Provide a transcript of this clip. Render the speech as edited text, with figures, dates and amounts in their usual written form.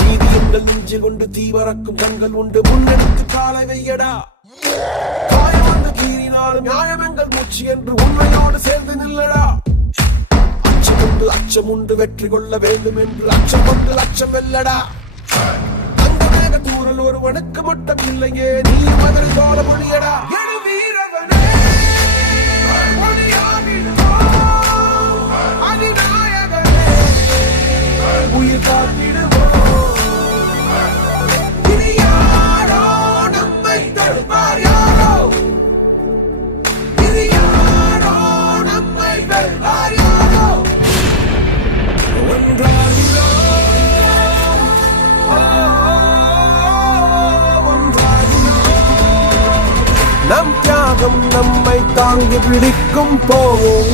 நீதி எங்கள் நெஞ்சில் உண்டு, தீவரக்கும் கண்கள் உண்டு, முன்னெடுத்து காலை வையடா. காயம் வந்து கீறினாலும் நியாயம் எங்கள் மூச்சு என்று உண்மையோடு சேர்ந்து நில்லடா. அச்சம் உண்டு வெற்றி கொள்ள வேண்டும் என்று அச்சம் கொண்டு லட்சம் வெல்லடா. அந்த மேக தூரல் ஒருவனுக்கு மட்டும் இல்லையே, நீ மதுரை தோல மொழியடா. உயிர் காத்திடுவோம். இனி யாரோ நம்மை தடுப்பார், யாரோ இனி யாரோ நம்மை வெல்வார், யாரோ ஒன்றாகிறோம், ஒன்றாகிறோம். நம் தியாகம் நம்மை தாங்கி பிடிக்கும் போவோம்.